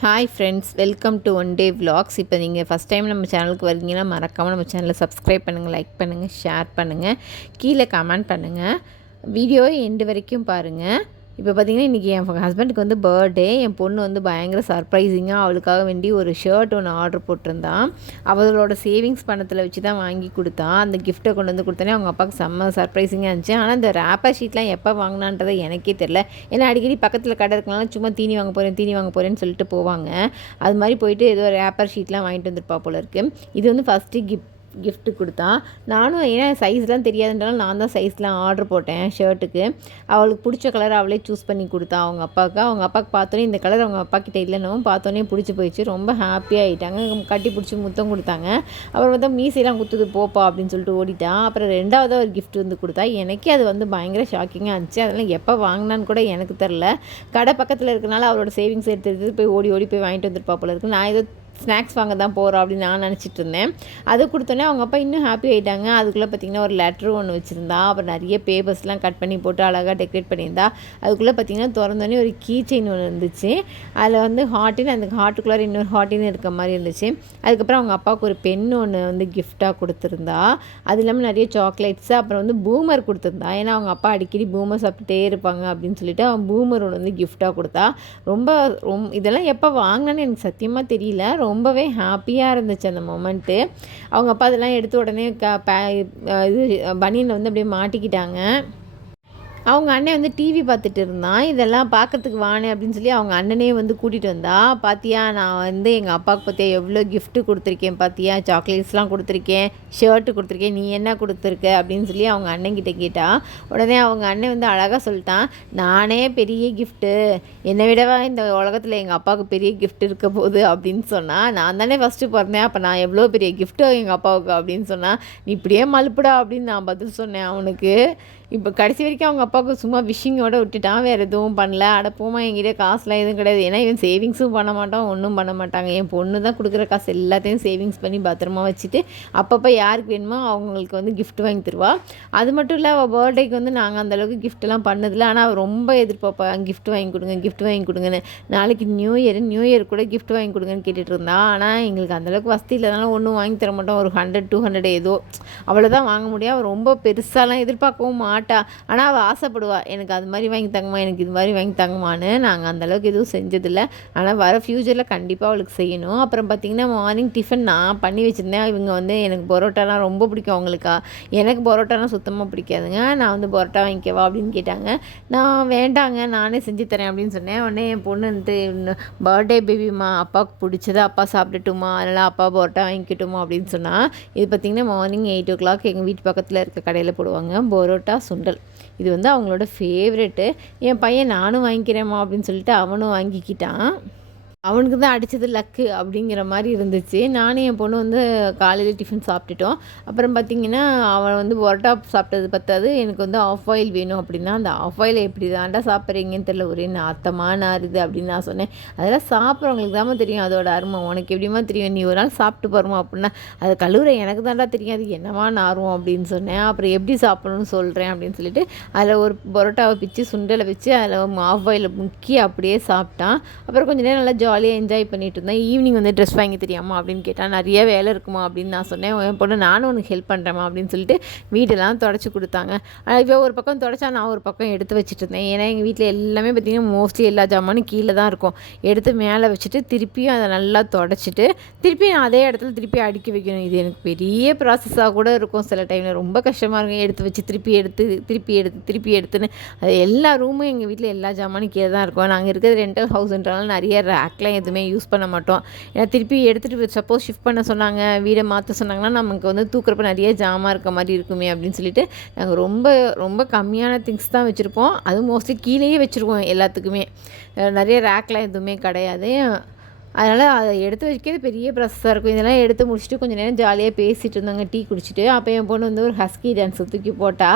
Hi friends, welcome to one day vlogs. இப்போ நீங்கள் first time நம்ம சேனலுக்கு வரீங்கன்னா மறக்காமல் நம்ம சேனலை சப்ஸ்கிரைப் பண்ணுங்கள், லைக் பண்ணுங்கள், ஷேர் பண்ணுங்கள், கீழே கமெண்ட் பண்ணுங்கள். வீடியோவை எண்டு வரைக்கும் பாருங்கள். இப்போ பார்த்திங்கன்னா இன்றைக்கி என் ஹஸ்பண்டுக்கு வந்து பர்த்டே. என் பொண்ணு வந்து பயங்கர சர்ப்ரைசிங்காக அவளுக்காக வேண்டி ஒரு ஷர்ட் ஒன்று ஆர்டர் போட்டிருந்தான். அவளோட சேவிங்ஸ் பணத்தில் வச்சு தான் வாங்கி கொடுத்தான். அந்த கிஃப்ட்டை கொண்டு வந்து கொடுத்தோன்னே அவங்க அப்பாவுக்கு செம்ம சர்ப்ரைசிங்காக இருந்துச்சு. ஆனால் இந்த ரேப்பர் ஷீட்லாம் எப்போ வாங்கினான்றதை எனக்கே தெரில. ஏன்னா அடிக்கடி பக்கத்தில் கடை இருக்கனால சும்மா தீனி வாங்க போகிறேன்னு சொல்லிட்டு போவாங்க. அது மாதிரி போயிட்டு ஏதோ ரேப்பர் ஷீட்லாம் வாங்கிட்டு வந்துருப்பா போல இருக்குது. இது வந்து ஃபஸ்ட்டு கிஃப்ட்டு கொடுத்தா. நானும் ஏன்னா சைஸ்லாம் தெரியாதுன்றாலும் நான் தான் சைஸ்லாம் ஆர்டர் போட்டேன் ஷர்ட்டுக்கு. அவளுக்கு பிடிச்ச கலர் அவளே சூஸ் பண்ணி கொடுத்தா அவங்க அப்பாவுக்கு பார்த்தோன்னே இந்த கலர் அவங்க அப்பா கிட்டே இல்லைன்னு பார்த்தோன்னே பிடிச்சி போயிடுச்சு. ரொம்ப ஹாப்பியாகிட்டாங்க. கட்டி பிடிச்சி முத்தம் கொடுத்தாங்க. அப்புறம் பார்த்தா மீசையெல்லாம் குத்துது போப்பா அப்படின்னு சொல்லிட்டு ஓடிட்டான். அப்புறம் ரெண்டாவதாக ஒரு கிஃப்ட் வந்து கொடுத்தா. எனக்கே அது வந்து பயங்கர ஷாக்கிங்காக இருந்துச்சு. அதெல்லாம் எப்போ வாங்கினான்னு கூட எனக்கு தெரில. கடை பக்கத்தில் இருக்கனால அவளோட சேவிங்ஸ் எடுத்து போய் ஓடி போய் வாங்கிட்டு வந்துருப்பா போல இருக்குது. நான் ஏதோ ஸ்நாக்ஸ் வாங்க தான் போகிறோம் அப்படின்னு நான் நினச்சிட்டு இருந்தேன். அது கொடுத்தோன்னே அவங்க அப்பா இன்னும் ஹாப்பி ஆகிட்டாங்க. அதுக்குள்ளே பார்த்திங்கன்னா ஒரு லெட்ரு ஒன்று வச்சுருந்தா. அப்புறம் நிறைய பேப்பர்ஸ்லாம் கட் பண்ணி போட்டு அழகாக டெக்கரேட் பண்ணியிருந்தா. அதுக்குள்ளே பார்த்திங்கன்னா திறந்தோடனே ஒரு கீ செயின் ஒன்று இருந்துச்சு. அதில் வந்து ஹார்ட்டின், அந்த ஹார்ட்டுக்குள்ளே இன்னொரு ஹார்ட்டின் இருக்க மாதிரி இருந்துச்சு. அதுக்கப்புறம் அவங்க அப்பாவுக்கு ஒரு பென் ஒன்று வந்து கிஃப்டாக கொடுத்துருந்தா. அது இல்லாமல் நிறைய சாக்லேட்ஸு, அப்புறம் வந்து பூமர் கொடுத்துருந்தா. ஏன்னா அவங்க அப்பா அடிக்கடி பூமர் சாப்பிட்டுட்டே இருப்பாங்க அப்படின்னு சொல்லிட்டு அவன் பூமர் ஒன்று வந்து கிஃப்டாக கொடுத்தா. இதெல்லாம் எப்போ வாங்கினான்னு எனக்கு சத்தியமாக தெரியல. ரொம்பவே ஹாப்பியாக இருந்துச்சு அந்த மொமெண்ட்டு. அவங்க அப்பா அதெல்லாம் எடுத்த உடனே இது பனியனில் வந்து அப்படியே மாட்டிக்கிட்டாங்க. அவங்க அண்ணன் வந்து டிவி பார்த்துட்டு இருந்தான். இதெல்லாம் பார்க்கறதுக்கு வானே அப்படின்னு சொல்லி அவங்க அண்ணனே வந்து கூட்டிகிட்டு வந்தா. பார்த்தியா, நான் வந்து எங்கள் அப்பாவுக்கு பார்த்தியா எவ்வளோ கிஃப்ட்டு கொடுத்துருக்கேன், பார்த்தியா சாக்லேட்ஸ்லாம் கொடுத்துருக்கேன், ஷர்ட்டு கொடுத்துருக்கேன், நீ என்ன கொடுத்துருக்க அப்படின்னு சொல்லி அவங்க அண்ணன்கிட்ட கேட்டா. உடனே அவங்க அண்ணன் வந்து அழகாக சொல்லிட்டான், நானே பெரிய கிஃப்ட்டு, என்னை விடவா இந்த உலகத்தில் எங்கள் அப்பாவுக்கு பெரிய கிஃப்ட் இருக்க போகுது அப்படின்னு சொன்னால். நான் தானே ஃபஸ்ட்டு பிறந்தேன், அப்போ நான் எவ்வளோ பெரிய கிஃப்ட்டு எங்கள் அப்பாவுக்கு அப்படின்னு சொன்னால். நீ இப்படியே மலுப்புடா அப்படின்னு நான் பதில் சொன்னேன் அவனுக்கு. இப்போ கடைசி வரைக்கும் அவங்க அப்பாவுக்கு சும்மா விஷிங்கோடு விட்டுட்டான். வேறு எதுவும் பண்ணல. அடப்போமா, என்கிட்ட காசுலாம் எதுவும் கிடையாது. ஏன்னா இவன் சேவிங்ஸும் பண்ண மாட்டான், ஒன்றும் பண்ண மாட்டாங்க. என் பொண்ணு தான் கொடுக்குற காசு எல்லாத்தையும் சேவிங்ஸ் பண்ணி பத்திரமா வச்சுட்டு அப்பப்போ யாருக்கு வேணுமோ அவங்களுக்கு வந்து கிஃப்ட் வாங்கி தருவா. அது மட்டும் இல்லை, அவள் பர்த்டேக்கு வந்து நாங்கள் அந்தளவுக்கு கிஃப்ட்டெல்லாம் பண்ணதில்லை. ஆனால் அவள் ரொம்ப எதிர்பார்ப்பா, கிஃப்ட் வாங்கி கொடுங்கன்னு. நாளைக்கு நியூ இயர் கூட கிஃப்ட் வாங்கி கொடுங்கன்னு கேட்டுட்டு இருந்தா. ஆனால் எங்களுக்கு அந்தளவுக்கு வசதி இல்லைனாலும் ஒன்றும் வாங்கி தர மாட்டோம். ஒரு 100-200 ஏதோ அவ்வளோதான் வாங்க முடியும். அவள் ரொம்ப பெருசாலாம் எதிர்பார்க்கவும் மாட்டா. ஆனால் அவள் ஆசைப்படுவா, எனக்கு அது மாதிரி வாங்கி தாங்கம்மா, எனக்கு இது மாதிரி வாங்கி தாங்கம்மான்னு. நாங்கள் அந்தளவுக்கு எதுவும் செஞ்சதில்லை. ஆனால் வர ஃப்யூச்சரில் கண்டிப்பாக அவளுக்கு செய்யணும். அப்புறம் பார்த்திங்கன்னா மார்னிங் டிஃபன் நான் பண்ணி வச்சுருந்தேன். இவங்க வந்து எனக்கு பரோட்டாலாம் ரொம்ப பிடிக்கும் அவங்களுக்கா. எனக்கு பரோட்டாலாம் சுத்தமாக பிடிக்காதுங்க. நான் வந்து பரோட்டா வாங்கிக்கவா அப்படின்னு கேட்டாங்க. நான் வேண்டாங்க, நானே செஞ்சு தரேன் அப்படின்னு சொன்னேன். உடனே என் பொண்ணு வந்து பர்த்டே பேபிமா, அப்பாவுக்கு பிடிச்சதை அப்பா சாப்பிட்டுட்டுமா, அதனால் அப்பா பரோட்டா வாங்கிக்கட்டுமா அப்படின்னு சொன்னால். இது பார்த்திங்கன்னா மார்னிங் 8 o'clock எங்கள் வீட்டு பக்கத்தில் இருக்க கடையில் போடுவாங்க பரோட்டா சுண்டல். இது வந்து அவங்களோட ஃபேவரெட்டு. என் பையன் நானும் வாங்கிக்கிறேம்மா அப்படின்னு சொல்லிட்டு அவனும் வாங்கிக்கிட்டான். அவனுக்கு தான் அடித்தது லக்கு அப்படிங்கிற மாதிரி இருந்துச்சு. நானும் என் பொண்ணு வந்து காலையில் டிஃபன் சாப்பிட்டுட்டோம். அப்புறம் பார்த்திங்கன்னா அவன் வந்து பரோட்டா சாப்பிட்டது பத்தாது, எனக்கு வந்து ஆஃப் ஆயில் வேணும் அப்படின்னா. அந்த ஆஃப் ஆயில் எப்படி தாண்டா சாப்பிட்றீங்கன்னு தெரியல, ஒரே நாத்தமாக நாறுது அப்படின்னு நான் சொன்னேன். அதெல்லாம் சாப்பிட்றவங்களுக்கு தாம்மா தெரியும் அதோட அருமை, உனக்கு எப்படிமா தெரியும், நீ ஒரு நாள் சாப்பிட்டு பாருமா அப்படின்னா. அது கழுவுற எனக்கு தாண்டா தெரியும், அது என்னவா நாரும் அப்படின்னு சொன்னேன். அப்புறம் எப்படி சாப்பிட்ணுன்னு சொல்கிறேன் அப்படின்னு சொல்லிட்டு அதில் ஒரு பரோட்டாவை பிச்சு சுண்டலை வச்சு அதில் ஆஃப் ஆயிலை முக்கி அப்படியே சாப்பிட்டான். அப்புறம் கொஞ்சம் நேரம் நல்லா ஜாலியாக என்ஜாய் பண்ணிட்டு இருந்தேன். ஈவினிங் வந்து ட்ரெஸ் வாங்கி தெரியாமா அப்படின்னு கேட்டால். நிறைய வேலை இருக்குமா அப்படின்னு நான் சொன்னேன். என் பொண்ணு நானும் உனக்கு ஹெல்ப் பண்ணுறேம்மா அப்படின்னு சொல்லிட்டு வீடெல்லாம் தொடச்சி கொடுத்தாங்க. இப்போ ஒரு பக்கம் தொடச்சா நான் ஒரு பக்கம் எடுத்து வச்சுட்டு இருந்தேன். ஏன்னா எங்கள் வீட்டில் எல்லாமே பார்த்திங்கன்னா மோஸ்ட்லி எல்லா ஜாமானும் கீழே தான் இருக்கும். எடுத்து மேலே வச்சுட்டு திருப்பியும் அதை நல்லா தொடச்சிட்டு திருப்பி நான் அதே இடத்துல திருப்பி அடுக்கி வைக்கணும். இது எனக்கு பெரிய ப்ராசஸாக கூட இருக்கும். சில டைமில் ரொம்ப கஷ்டமாக இருக்கும். எடுத்து வச்சு திருப்பி எடுத்துன்னு அது எல்லா ரூமும் எங்கள் வீட்டில் எல்லா ஜாமானும் கீழே தான் இருக்கும். நாங்கள் இருக்கிறது ரெண்டல் ஹவுஸ்ன்றனால நிறைய ரேக்லாம் எதுவுமே யூஸ் பண்ண மாட்டோம். ஏன்னா திருப்பி எடுத்துகிட்டு சப்போஸ் ஷிஃப்ட் பண்ண சொன்னாங்க, வீடை மாற்ற சொன்னாங்கன்னா நமக்கு வந்து தூக்குறப்ப நிறைய ஜாமான் இருக்க மாதிரி இருக்குமே அப்படின்னு சொல்லிட்டு நாங்கள் ரொம்ப ரொம்ப கம்மியான திங்ஸ் தான் வச்சுருப்போம். அதுவும் மோஸ்ட்லி கீழேயே வச்சுருவோம் எல்லாத்துக்குமே. நிறைய ரேக்லாம் எதுவுமே கிடையாது. அதனால் அதை எடுத்து வைக்கிறது பெரிய ப்ராசஸாக இருக்கும். இதெல்லாம் எடுத்து முடிச்சுட்டு கொஞ்சம் நேரம் ஜாலியாக பேசிகிட்டு இருந்தாங்க டீ குடிச்சிட்டு. அப்போ என் பொண்ணு வந்து ஒரு ஹஸ்கி டான்ஸ் தூக்கி போட்டா.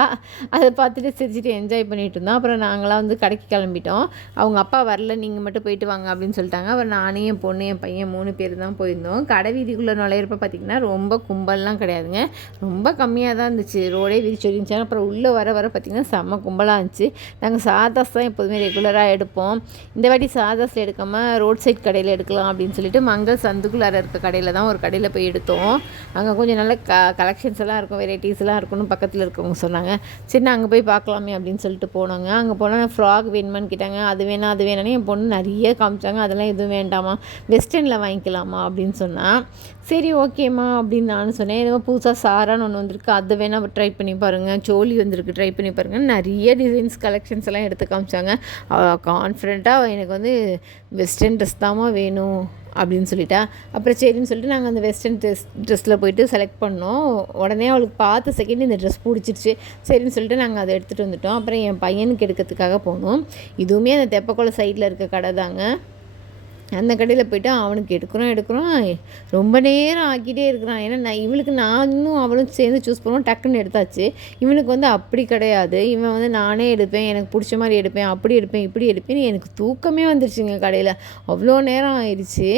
அதை பார்த்துட்டு சிரிச்சுட்டு என்ஜாய் பண்ணிகிட்டு இருந்தோம். அப்புறம் நாங்களாம் வந்து கடைக்கு கிளம்பிட்டோம். அவங்க அப்பா வரல, நீங்கள் மட்டும் போயிட்டு வாங்க அப்படின்னு சொல்லிட்டாங்க. அப்புறம் நானே என் பொண்ணு என் பையன் 3 பேர் தான் போயிருந்தோம். கடை வீதிக்குள்ளே நுழையிறப்ப பார்த்திங்கன்னா ரொம்ப கும்பல்லாம் கிடையாதுங்க, ரொம்ப கம்மியாக தான் இருந்துச்சு. ரோடே விரிச்சு இருந்துச்சு. அப்புறம் உள்ளே வர பார்த்திங்கன்னா செம்ம கும்பலாக இருந்துச்சு. நாங்கள் சாதாஸ் தான் எப்போதுமே ரெகுலராக எடுப்போம். இந்த வாட்டி சாதாஸில் எடுக்காமல் ரோட் சைட் கடையில் எடுக்கலாம் அப்படின்னு சொல்லிட்டு மங்கள் சந்துக்குள்ளார இருக்க கடையில் தான் ஒரு கடையில் போய் எடுத்தோம். அங்கே கொஞ்சம் நல்ல கலெக்ஷன்ஸ் எல்லாம் இருக்கும், வெரைட்டிஸ்லாம் இருக்குன்னு பக்கத்தில் இருக்கவங்க சொன்னாங்க. சரி நான் அங்கே போய் பார்க்கலாமே அப்படின்னு சொல்லிட்டு போனோங்க. அங்கே போனால் ஃப்ராக் வேணுமான்னு கேட்டாங்க. அது வேணாம் அது வேணான்னு என் பொண்ணு நிறைய காமிச்சாங்க. அதெல்லாம் எதுவும் வேண்டாமா, வெஸ்டர்னில் வாங்கிக்கலாமா அப்படின்னு சொன்னால் சரி ஓகேம்மா அப்படின்னு நானும் சொன்னேன். ஏதோ புதுசாக சாரான்னு ஒன்று வந்திருக்கு, அதை வேணால் ட்ரை பண்ணி பாருங்கள், சோலி வந்திருக்கு ட்ரை பண்ணி பாருங்கள், நிறைய டிசைன்ஸ் கலெக்ஷன்ஸ் எல்லாம் எடுத்து காமிச்சாங்க. கான்ஃபிடெண்ட்டாக எனக்கு வந்து வெஸ்டர்ன் ட்ரெஸ் தாம்மா வேணும் அப்படின்னு சொல்லிட்டா. அப்புறம் சரின்னு சொல்லிட்டு நாங்கள் அந்த வெஸ்டர்ன் ட்ரெஸ்ஸில் போயிட்டு செலக்ட் பண்ணோம். உடனே அவளுக்கு பார்த்த செகண்ட் இந்த ட்ரெஸ் பிடிச்சிருச்சு. சரின்னு சொல்லிட்டு நாங்கள் அதை எடுத்துகிட்டு வந்துட்டோம். அப்புறம் என் பையனுக்கு எடுக்கிறதுக்காக போனோம். இதுவுமே அந்த தெப்பக்குளம் சைடில் இருக்க கடை தாங்க. அந்த கடையில் போய்ட்டு அவனுக்கு எடுக்கிறோம் ரொம்ப நேரம் ஆக்கிட்டே இருக்கிறான். ஏன்னா இவளுக்கு நானும் அவளும் சேர்ந்து சூஸ் பண்ணுவோம், டக்குன்னு எடுத்தாச்சு. இவனுக்கு வந்து அப்படி கிடையாது. இவன் வந்து நானே எடுப்பேன், எனக்கு பிடிச்ச மாதிரி எடுப்பேன், அப்படி எடுப்பேன் இப்படி எடுப்பேன். எனக்கு தூக்கமே வந்துருச்சுங்க கடையில், அவ்வளோ நேரம் ஆயிடுச்சு.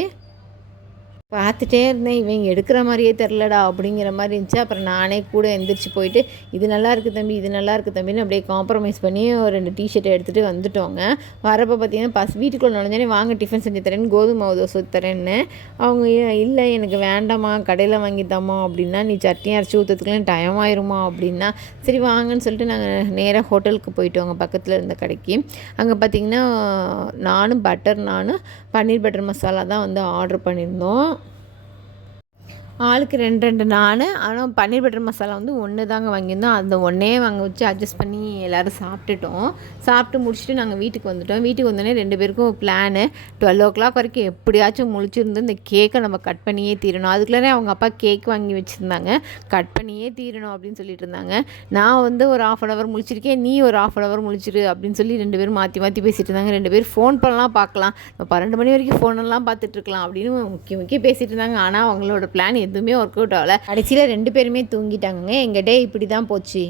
பார்த்துட்டே இருந்தேன், இவங்க எடுக்கிற மாதிரியே தெரிலடா அப்படிங்கிற மாதிரி இருந்துச்சு. அப்புறம் நானே கூட எந்திரிச்சு போயிட்டு இது நல்லா இருக்குது தம்பி, இது நல்லா இருக்குது தம்பின்னு அப்படியே காம்ப்ரமைஸ் பண்ணி ஒரு 2 டிஷர்ட்டை எடுத்துகிட்டு வந்துட்டோங்க. வரப்போ பார்த்தீங்கன்னா வீட்டுக்குள்ளே நுழைஞ்சோடனே வாங்க டிஃபன் செஞ்சு தரேன்னு கோதுமை மாவு தோசை தரேன்னு. அவங்க இல்லை எனக்கு வேண்டாமா கடையில் வாங்கித்தாம்மா அப்படின்னா, நீ சட்னி அரைச்சி ஊற்றுறதுக்குலாம் டைம் ஆயிருமா அப்படின்னா, சரி வாங்கன்னு சொல்லிட்டு நாங்கள் நேராக ஹோட்டலுக்கு போயிட்டோங்க, பக்கத்தில் இருந்த கடைக்கு. அங்கே பார்த்திங்கன்னா நானும் பன்னீர் பட்டர் மசாலா தான் வந்து ஆர்டர் பண்ணியிருந்தோம். ஆளுக்கு 2 நான். ஆனால் பன்னீர் பட்டர் மசாலா வந்து 1 தாங்க வாங்கியிருந்தோம். அந்த ஒன்றே வாங்க வச்சு அட்ஜஸ்ட் பண்ணி எல்லோரும் சாப்பிட்டுட்டோம். சாப்பிட்டு முடிச்சுட்டு நாங்கள் வீட்டுக்கு வந்துட்டோம். வீட்டுக்கு வந்தோடனே 2 பேருக்கும் பிளானு 12 o'clock வரைக்கும் எப்படியாச்சும் முழிச்சிருந்து இந்த கேக்கை நம்ம கட் பண்ணியே தீரணும். அதுக்குள்ளே அவங்க அப்பா கேக் வாங்கி வச்சுருந்தாங்க, கட் பண்ணியே தீரணும் அப்படின்னு சொல்லிட்டு இருந்தாங்க. நான் வந்து ஒரு 1/2 hour முழிச்சிருக்கேன், நீ ஒரு 1/2 hour முழிச்சிரு அப்படின்னு சொல்லி 2 பேரும் மாற்றி பேசிகிட்டு இருந்தாங்க. 2 பேர் ஃபோன் பண்ணலாம் பார்க்கலாம், 12 மணி வரைக்கும் ஃபோனெல்லாம் பார்த்துட்ருக்கலாம் அப்படின்னு முக்கிய பேசிகிட்டு இருந்தாங்க. ஆனால் அவங்களோட பிளான் எதுவுமே ஒர்க் அவுட் ஆகலை. கடைசியில் 2 பேருமே தூங்கிட்டாங்க. எங்கள் டே இப்படி தான் போச்சு.